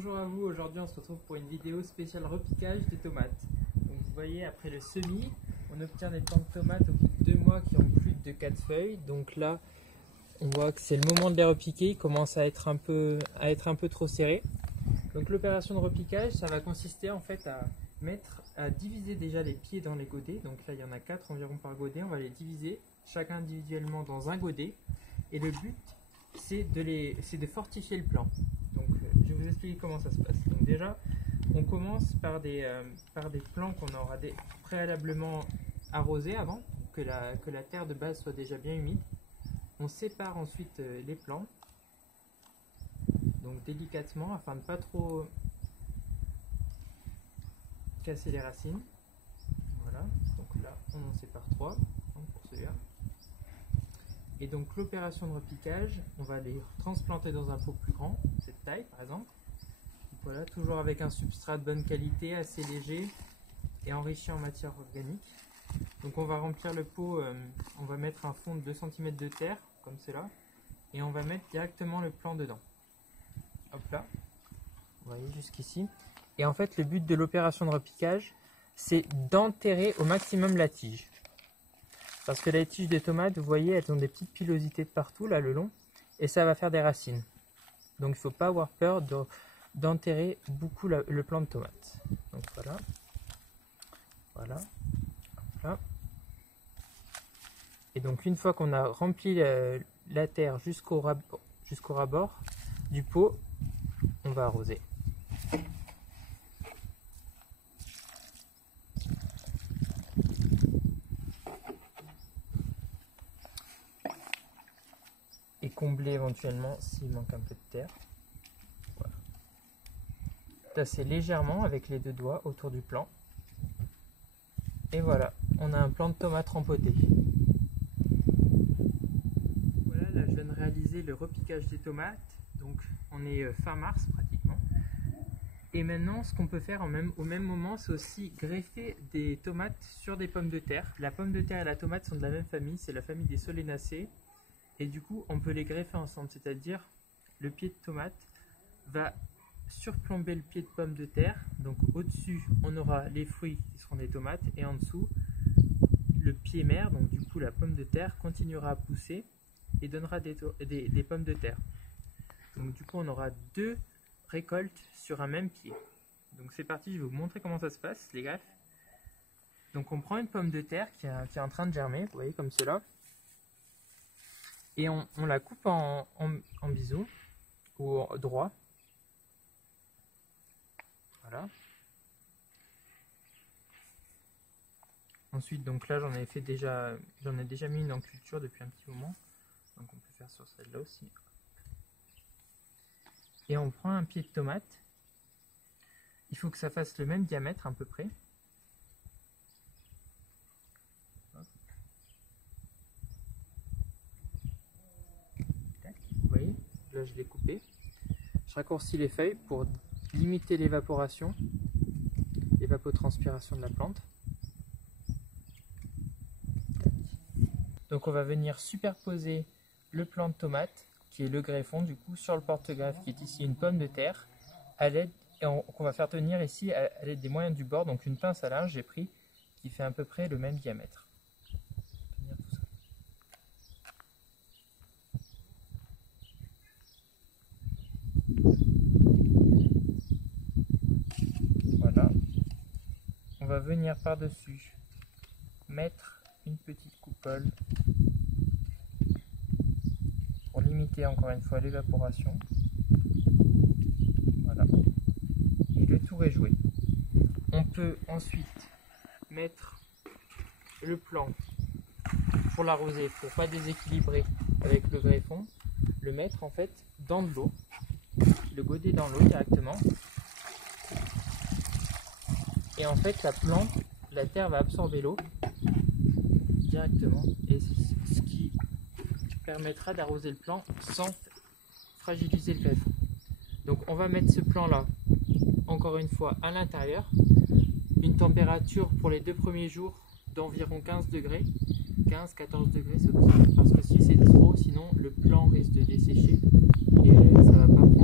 Bonjour à vous, aujourd'hui on se retrouve pour une vidéo spéciale repiquage des tomates. Donc vous voyez, après le semis, on obtient des plants de tomates au bout de 2 mois qui ont plus de 4 feuilles. Donc là, on voit que c'est le moment de les repiquer, ils commencent à être un peu trop serrés. Donc l'opération de repiquage, ça va consister en fait à diviser déjà les pieds dans les godets. Donc là il y en a 4 environ par godet, on va les diviser chacun individuellement dans un godet. Et le but c'est de fortifier le plant. Donc je vais vous expliquer comment ça se passe. Donc déjà on commence par des plants qu'on aura préalablement arrosés avant, que la terre de base soit déjà bien humide. On sépare ensuite les plants, donc délicatement afin de ne pas trop casser les racines. Voilà, donc là on en sépare 3 pour celui-là. Et donc l'opération de repiquage, on va les transplanter dans un pot plus grand, cette taille par exemple. Donc voilà, toujours avec un substrat de bonne qualité, assez léger et enrichi en matière organique. Donc on va remplir le pot, on va mettre un fond de 2 cm de terre, comme cela, et on va mettre directement le plant dedans. Hop là, vous voyez jusqu'ici. Et en fait le but de l'opération de repiquage, c'est d'enterrer au maximum la tige. Parce que les tiges des tomates, vous voyez, elles ont des petites pilosités de partout, là, le long, et ça va faire des racines. Donc il ne faut pas avoir peur d'enterrer beaucoup le plant de tomate. Donc voilà. Voilà. Voilà. Et donc une fois qu'on a rempli la terre jusqu'au ras-bord du pot, on va arroser. Et combler éventuellement s'il manque un peu de terre. Voilà. Tasser légèrement avec les 2 doigts autour du plant. Et voilà, on a un plant de tomate rempoté. Voilà, là je viens de réaliser le repiquage des tomates. Donc on est fin mars pratiquement. Et maintenant ce qu'on peut faire au même moment, c'est aussi greffer des tomates sur des pommes de terre. La pomme de terre et la tomate sont de la même famille, c'est la famille des solanacées. Et du coup, on peut les greffer ensemble, c'est-à-dire le pied de tomate va surplomber le pied de pomme de terre. Donc au-dessus, on aura les fruits qui seront des tomates et en dessous, le pied mère, donc du coup la pomme de terre continuera à pousser et donnera des pommes de terre. Donc du coup, on aura 2 récoltes sur un même pied. Donc c'est parti, je vais vous montrer comment ça se passe, les greffes. Donc on prend une pomme de terre qui est en train de germer, vous voyez comme cela. Et on la coupe en biseau ou droit. Voilà. Ensuite, donc là, j'en ai déjà mis une en culture depuis un petit moment. Donc on peut faire sur celle-là aussi. Et on prend un pied de tomate. Il faut que ça fasse le même diamètre à peu près. Là je l'ai coupé. Je raccourcis les feuilles pour limiter l'évaporation, l'évapotranspiration de la plante. Donc on va venir superposer le plant de tomate, qui est le greffon du coup, sur le porte-greffe qui est ici une pomme de terre, à l'aide, et qu'on va faire tenir ici à l'aide des moyens du bord, donc une pince à linge j'ai pris, qui fait à peu près le même diamètre. Voilà, on va venir par-dessus mettre une petite coupole pour limiter encore une fois l'évaporation. Voilà, et le tour est joué. On peut ensuite mettre le plant pour l'arroser, pour pas déséquilibrer avec le greffon, le mettre en fait dans de l'eau, le godet dans l'eau directement. Et en fait, la terre va absorber l'eau directement, et ce qui permettra d'arroser le plant sans fragiliser le greffon. Donc on va mettre ce plant là, encore une fois, à l'intérieur. Une température pour les 2 premiers jours d'environ 15 degrés. 15-14 degrés, c'est optimal, parce que si c'est trop, sinon le plant risque de dessécher et ça va pas prendre.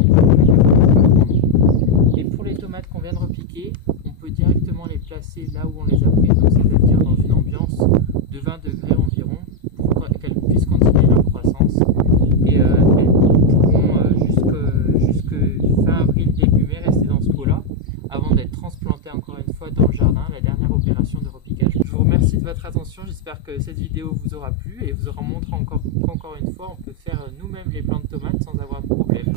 j'espère que cette vidéo vous aura plu et vous aura montré encore une fois, on peut faire nous-mêmes les plants de tomates sans avoir de problème.